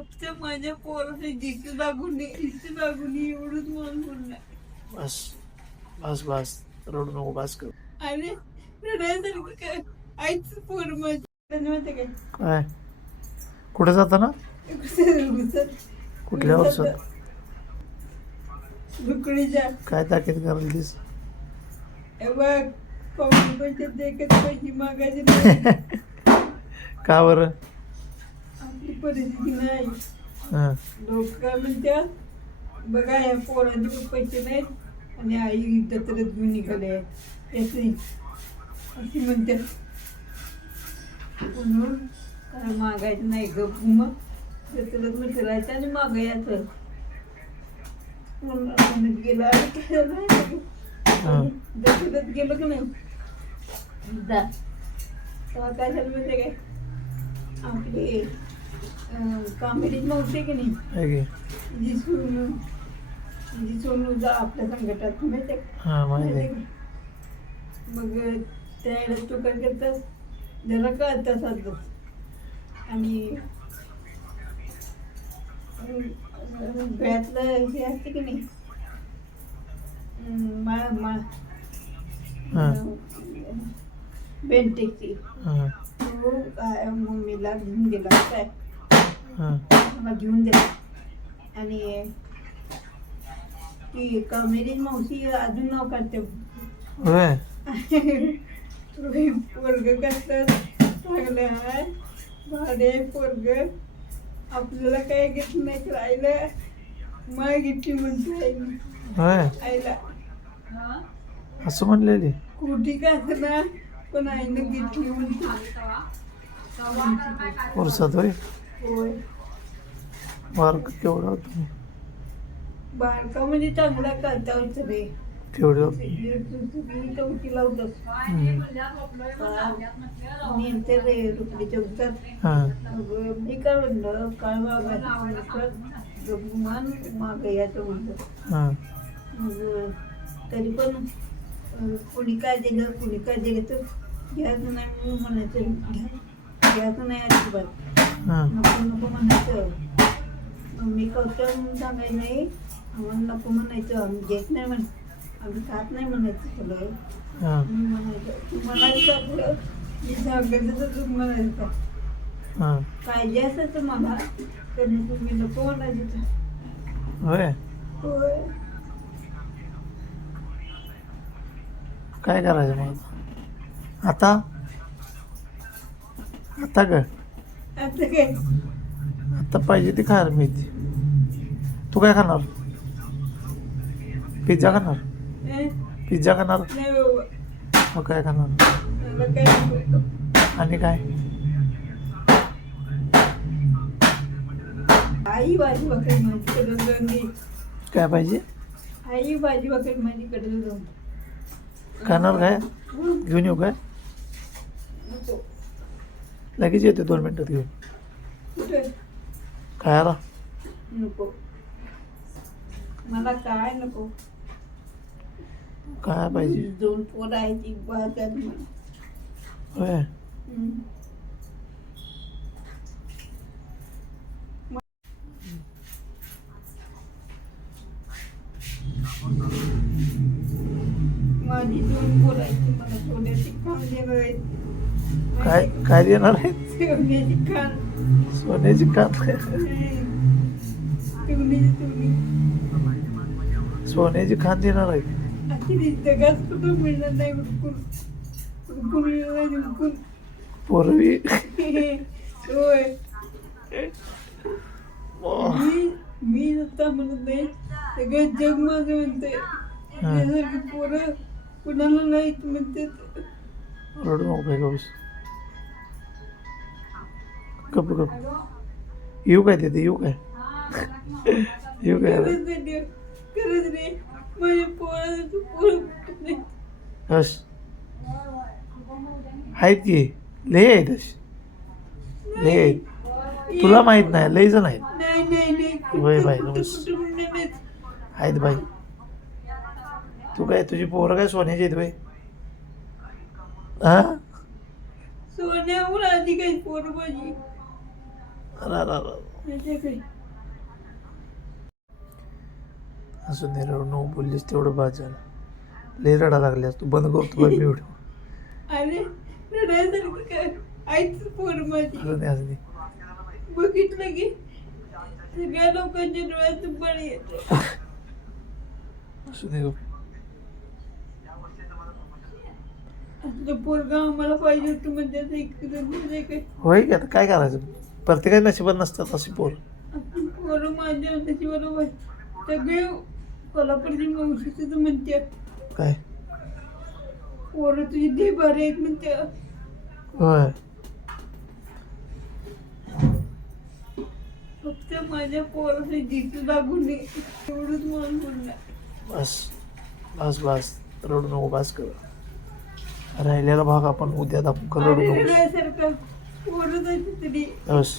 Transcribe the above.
फक्त माझ्या पोराने जिथे लागून एवढंच मन बोलणार. बस बस बस रडू नको बस कर. आणि रडायसारखं काय आईच पोर माझी माहिती काय काय कुठे जाता ना कुठल्या वर्षात दुकडीच्या काय ताकीद करायला तीस बघ पाहुणे पैसे देखत पैसे मागायचे नाही. का बरं आपली परिस्थिती नाही. हां लोक काय म्हणतात बघा या पोरांचे पैसे नाहीत आणि आई दत्तरच घेऊन निघाले याचे अशी म्हणतात. म्हणून काय मागायचं नाही गप मग दत्तरच मग फिरायचं आणि मागायचं म्हणून गेला दत्तरच गेलो की नाही जा तेव्हा काय झालं माहिती काय आपली कामेरीच मावशी की नाही आहे की जी सोनू जा आपल्या संकटात माहिती हां माहिती आहे. मग त्यावेळेला तू काय करतास जरा कळता साधत आणि गळ्यातलं हे असते की नाही माळ माळ बेंटेकची हां तो काय मम्मीला घेऊन गेला काय हां मला घेऊन दिला आणि ती कामेरी मावशी अजून नाव काढते होय पोरग कसं चांगलं आहे भाडे पोरग आपल्याला काय घेत नाही राहिलं माय घेतली म्हणते होय आईला असं म्हणलेली कुठी का ना पण आईनं घेतली म्हणते. वर्षात होय होय मार्क केवढा होता बारका म्हणजे चांगला करता होतं रे केवढे चौकी लावतस नेमते रे रुपडीच्या उत्तर हां मी काय म्हणलं काय मागायचं मान माग याचं म्हणलं हां मग तरी पण कोणी काय दिलं तर घ्यायचं नाही म्हणून म्हणायचं घ्यायचं नाही अजिबात हां नको नको म्हणायचं मी कौशल म्हणून सांगायचं नाही आम्हाला नको म्हणायचं आम्ही घेत नाही म्हण आम्ही खात नाही म्हणायचं तुला हां मी म्हणायचं तू म्हणायचं आपलं मी सांगायचं तर तू म्हणायचं हां पाहिजे असायचं मला तर तुम्ही नको म्हणायचं होय होय काय करायचं मग आता आता काय आता काय आता पाहिजे ती खायला मिळते. तू काय खाणार पिझ्झा खाणार पिझ्झा खाणार नाही बाबा मग काय खाणार मला काय नको. आणि काय आई भाजी भाकरी माझीकडे जाऊन काय पाहिजे आई भाजी भाकरी माझीकडे जाऊन खाणार काय घेऊन येऊ काय नको लगेच येते 2 मिनटात घेऊन कुठे खायला नको मला काय नको काय पाहिजे 2 पोरं आहेत ती बाजात मला होय माझी 2 पोरं आहेत ती मला सोन्याची खाण देणार आहेत काय काय देणार आहे सोन्याची खाण सोन्याची कान सोन्याची खान देणार आहे अशी जगात कुठं मिळणार नाही उडकून मिळणार नाही उडकून पूर्वी होय मी आता म्हणत नाही सगळं जग माझं म्हणते यासारखी पोरं कुणाला नाहीत म्हणते रडू नको काय गप्प गप्प गप्प येऊ काय तिथे येऊ काय येऊ काय खरंच रे माझ्या पोराचं पोरं नाही हस आहेत की लय आहेत अशी लय आहेत तुला माहित नाही लय जण आहेत नाही नाही नाही होय बाई बस कुठं नाहीत आहेत बाई तू काय तुझी पोरं काय सोन्याची आहेत बाई हां सोन्यावर आधी काही पोरं माझी अरे माहिती काय असं नाही रडू नको बोललीस तेवढं बाद झालं. लय रडा लागल्यास तू बंद करतो बाई मी व्हिडिओ. अरे रडायसारखं काय आईच पोर माझी असं नाही असं नाही. बघितलं की सगळ्या लोकांच्या डोळ्यात पाणी येतं. असं नाही गं. असलं पोरगा आम्हाला पाहिजे होतं म्हणजे असं इकडे म्हणजे काय होय की आता काय करायचं प्रत्येकाच्या नशिबात नसतात अशी पोर. असली पोरं माझ्या त्याची बरोबर सगळे कोल्हापूरची मावशी तुझं म्हणते काय पोरं तुझी दे बरे आहेत म्हणते. होय फक्त माझ्या पोराचं जीत लागून नये एवढंच म्हणून बोलणार. बस बस बस रडू नको बस कर. राहिलेला भाग आपण उद्या दाखवू कर रडू अरे नको. रडायसारखं पोरं जायचं तरी बस